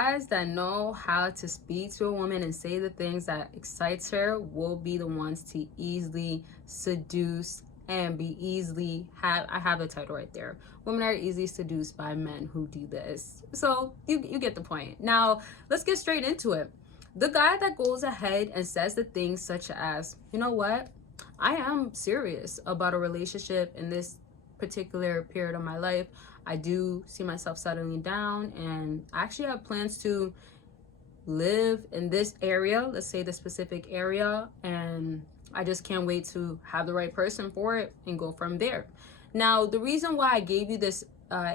Guys that know how to speak to a woman and say the things that excites her will be the ones to easily seduce and be easily I have the title right there. Women are easily seduced by men who do this. So you get the point. Now let's get straight into it. The guy that goes ahead and says the things such as, you know what, I am serious about a relationship in this particular period of my life. I do see myself settling down, and I actually have plans to live in this area, let's say the specific area, and I just can't wait to have the right person for it and go from there. Now, the reason why I gave you this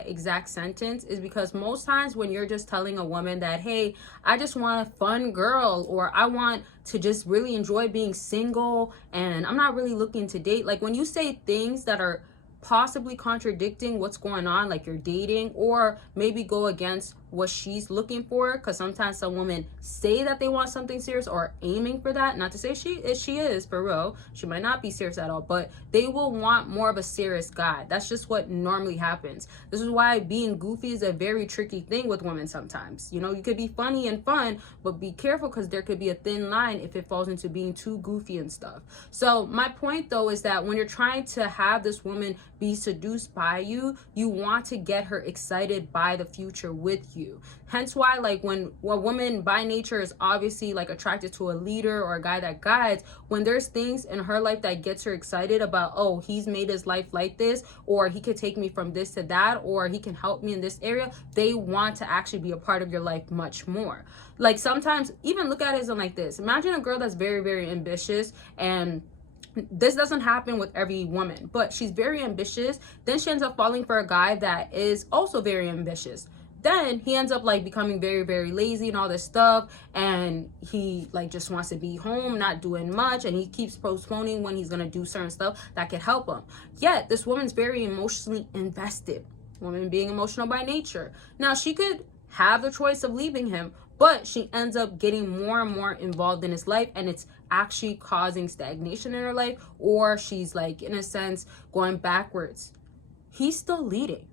exact sentence is because most times when you're just telling a woman that, hey, I just want a fun girl, or I want to just really enjoy being single and I'm not really looking to date, like when you say things that are possibly contradicting what's going on, like you're dating, or maybe go against what she's looking for, because sometimes some women say that they want something serious or aiming for that. Not to say she is for real, she might not be serious at all, but they will want more of a serious guy. That's just what normally happens. This is why being goofy is a very tricky thing with women sometimes. You know, you could be funny and fun, but be careful, because there could be a thin line if it falls into being too goofy and stuff. So my point though is that when you're trying to have this woman be seduced by you, you want to get her excited by the future with you. Hence why, like, when a woman by nature is obviously like attracted to a leader or a guy that guides, when there's things in her life that gets her excited about, oh, he's made his life like this, or he could take me from this to that, or he can help me in this area, they want to actually be a part of your life much more. Like, sometimes even look at it as like this. Imagine a girl that's very, very ambitious, and this doesn't happen with every woman, but she's very ambitious. Then she ends up falling for a guy that is also very ambitious. Then he ends up like becoming very, very lazy and all this stuff, and he like just wants to be home, not doing much, and he keeps postponing when he's gonna do certain stuff that could help him. Yet this woman's very emotionally invested, woman being emotional by nature. Now she could have the choice of leaving him, but she ends up getting more and more involved in his life, and it's actually causing stagnation in her life, or she's like, in a sense, going backwards. He's still leading.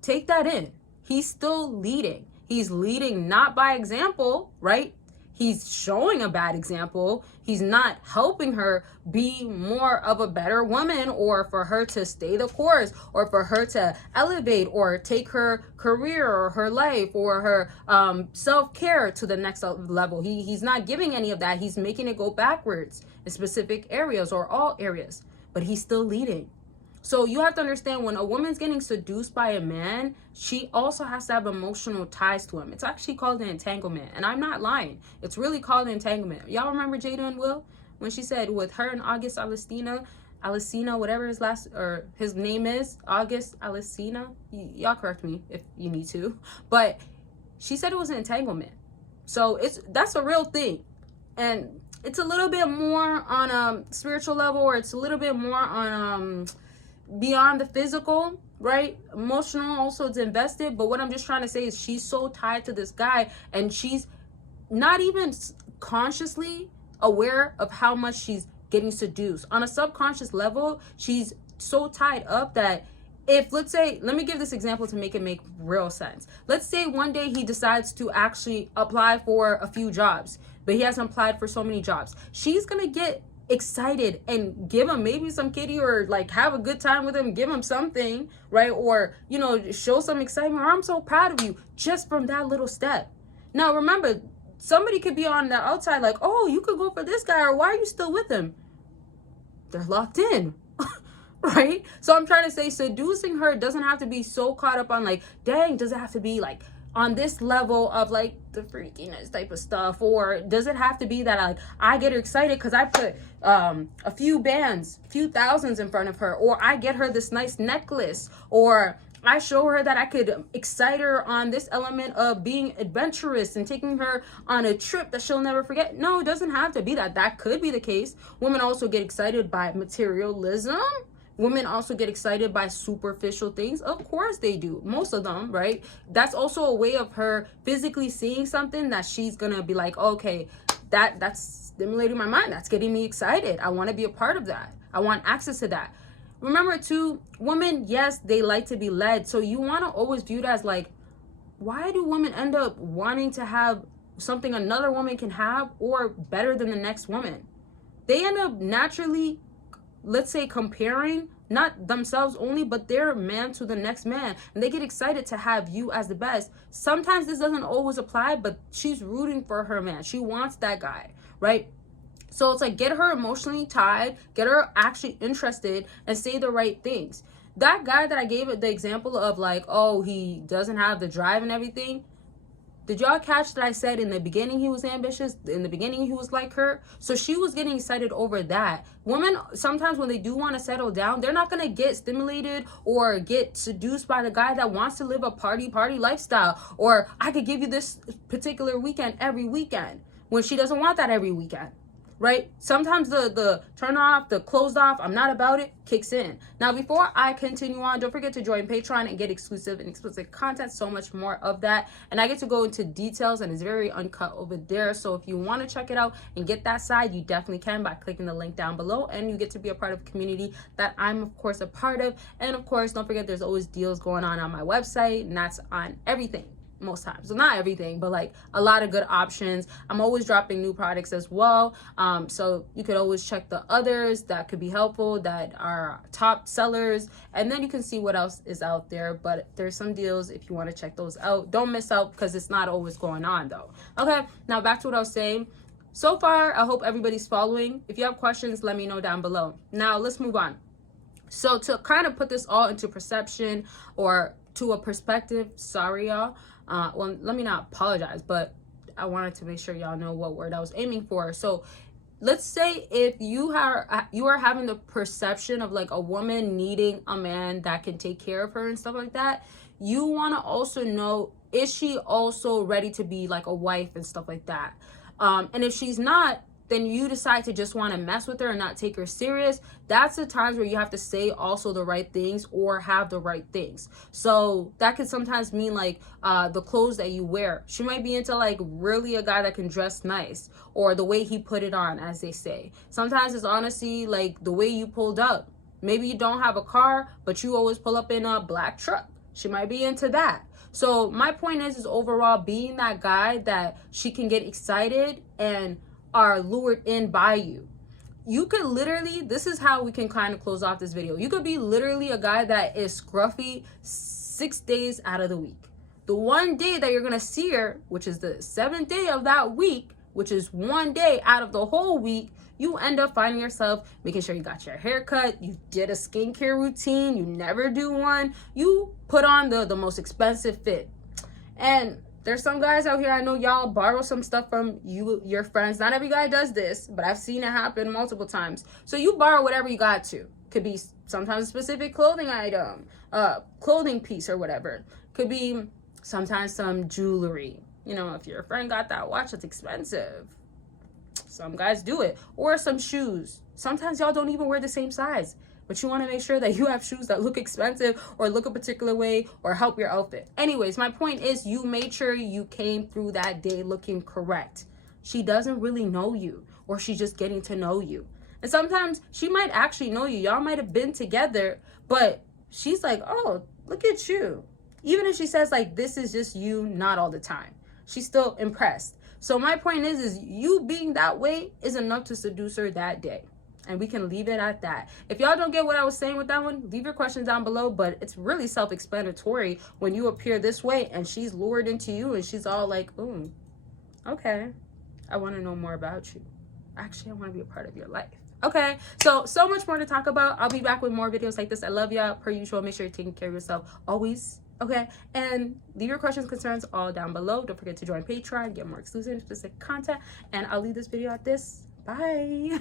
Take that in. He's still leading. He's leading not by example, right? He's showing a bad example. He's not helping her be more of a better woman, or for her to stay the course, or for her to elevate or take her career or her life or her self-care to the next level. He's not giving any of that. He's making it go backwards in specific areas or all areas, but he's still leading. So you have to understand, when a woman's getting seduced by a man, she also has to have emotional ties to him. It's actually called an entanglement. And I'm not lying. It's really called an entanglement. Y'all remember Jada and Will? When she said with her and August Alsina, whatever his name is, August Alsina. Y'all correct me if you need to. But she said it was an entanglement. So that's a real thing. And it's a little bit more on a spiritual level, or it's a little bit more on beyond the physical, right? Emotional also, it's invested. But what I'm just trying to say is she's so tied to this guy, and she's not even consciously aware of how much she's getting seduced. On a subconscious level, she's so tied up that if, let's say, let me give this example to make it make real sense. Let's say one day he decides to actually apply for a few jobs, but he hasn't applied for so many jobs. She's gonna get excited and give him maybe some kitty, or like have a good time with him, give him something, right? Or, you know, show some excitement, or I'm so proud of you, just from that little step. Now remember, somebody could be on the outside like, oh, you could go for this guy, or why are you still with him? They're locked in. Right? So I'm trying to say, seducing her doesn't have to be so caught up on like, dang, does it have to be like on this level of like the freakiness type of stuff, or does it have to be that I get her excited because I put a few thousands in front of her, or I get her this nice necklace, or I show her that I could excite her on this element of being adventurous and taking her on a trip that she'll never forget. No, it doesn't have to be that. That could be the case. Women also get excited by materialism. Women also get excited by superficial things. Of course they do. Most of them, right? That's also a way of her physically seeing something that she's gonna be like, okay, that's stimulating my mind. That's getting me excited. I want to be a part of that. I want access to that. Remember too, women, yes, they like to be led. So you want to always view it as like, why do women end up wanting to have something another woman can have or better than the next woman? They end up naturally, let's say, comparing not themselves only, but their man to the next man, and they get excited to have you as the best. Sometimes this doesn't always apply, but she's rooting for her man. She wants that guy, right? So it's like, get her emotionally tied, get her actually interested, and say the right things. That guy that I gave it the example of, like, oh, he doesn't have the drive and everything. Did y'all catch that I said in the beginning he was ambitious? In the beginning he was like her? So she was getting excited over that. Women, sometimes when they do want to settle down, they're not going to get stimulated or get seduced by the guy that wants to live a party lifestyle. Or I could give you this particular weekend every weekend, when she doesn't want that every weekend. Right? Sometimes the turn off, the closed off, I'm not about it, kicks in. Now, before I continue on, don't forget to join Patreon and get exclusive and explicit content, so much more of that. And I get to go into details, and it's very uncut over there. So if you want to check it out and get that side, you definitely can by clicking the link down below, and you get to be a part of a community that I'm, of course, a part of. And of course, don't forget there's always deals going on my website, and that's on everything. Most times, well, not everything, but like a lot of good options. I'm always dropping new products as well, so you could always check the others that could be helpful, that are top sellers, and then you can see what else is out there. But there's some deals if you want to check those out. Don't miss out, because it's not always going on though. Okay, now back to what I was saying. So far, I hope everybody's following. If you have questions, let me know down below. Now let's move on. So to kind of put this all into perception, or to a perspective, sorry y'all, well, let me not apologize, but I wanted to make sure y'all know what word I was aiming for. So let's say if you are having the perception of like a woman needing a man that can take care of her and stuff like that, you want to also know, is she also ready to be like a wife and stuff like that? And if she's not, then you decide to just want to mess with her and not take her serious. That's the times where you have to say also the right things or have the right things. So that could sometimes mean like the clothes that you wear. She might be into like really a guy that can dress nice, or the way he put it on, as they say. Sometimes it's honestly like the way you pulled up. Maybe you don't have a car, but you always pull up in a black truck. She might be into that. So my point is overall being that guy that she can get excited and are lured in by you. You could literally, this is how we can kind of close off this video. You could be literally a guy that is scruffy 6 days out of the week. The one day that you're gonna see her, which is the 7th day of that week, which is one day out of the whole week, you end up finding yourself making sure you got your hair cut, you did a skincare routine, you never do one, you put on the most expensive fit. And there's some guys out here, I know y'all borrow some stuff from your friends. Not every guy does this, but I've seen it happen multiple times. So you borrow whatever you got to. Could be sometimes a specific clothing item, clothing piece or whatever. Could be sometimes some jewelry. You know, if your friend got that watch, it's expensive. Some guys do it. Or some shoes. Sometimes y'all don't even wear the same size, but you want to make sure that you have shoes that look expensive or look a particular way or help your outfit. Anyways, my point is you made sure you came through that day looking correct. She doesn't really know you, or she's just getting to know you. And sometimes she might actually know you. Y'all might have been together, but she's like, oh, look at you. Even if she says like, this is just you, not all the time, she's still impressed. So my point is you being that way is enough to seduce her that day. And we can leave it at that. If y'all don't get what I was saying with that one, leave your questions down below. But it's really self-explanatory when you appear this way and she's lured into you and she's all like, ooh, okay, I want to know more about you. Actually, I want to be a part of your life. Okay, so much more to talk about. I'll be back with more videos like this. I love y'all. Per usual, make sure you're taking care of yourself always. Okay, and leave your questions, concerns all down below. Don't forget to join Patreon, get more exclusive and specific content. And I'll leave this video at this. Bye.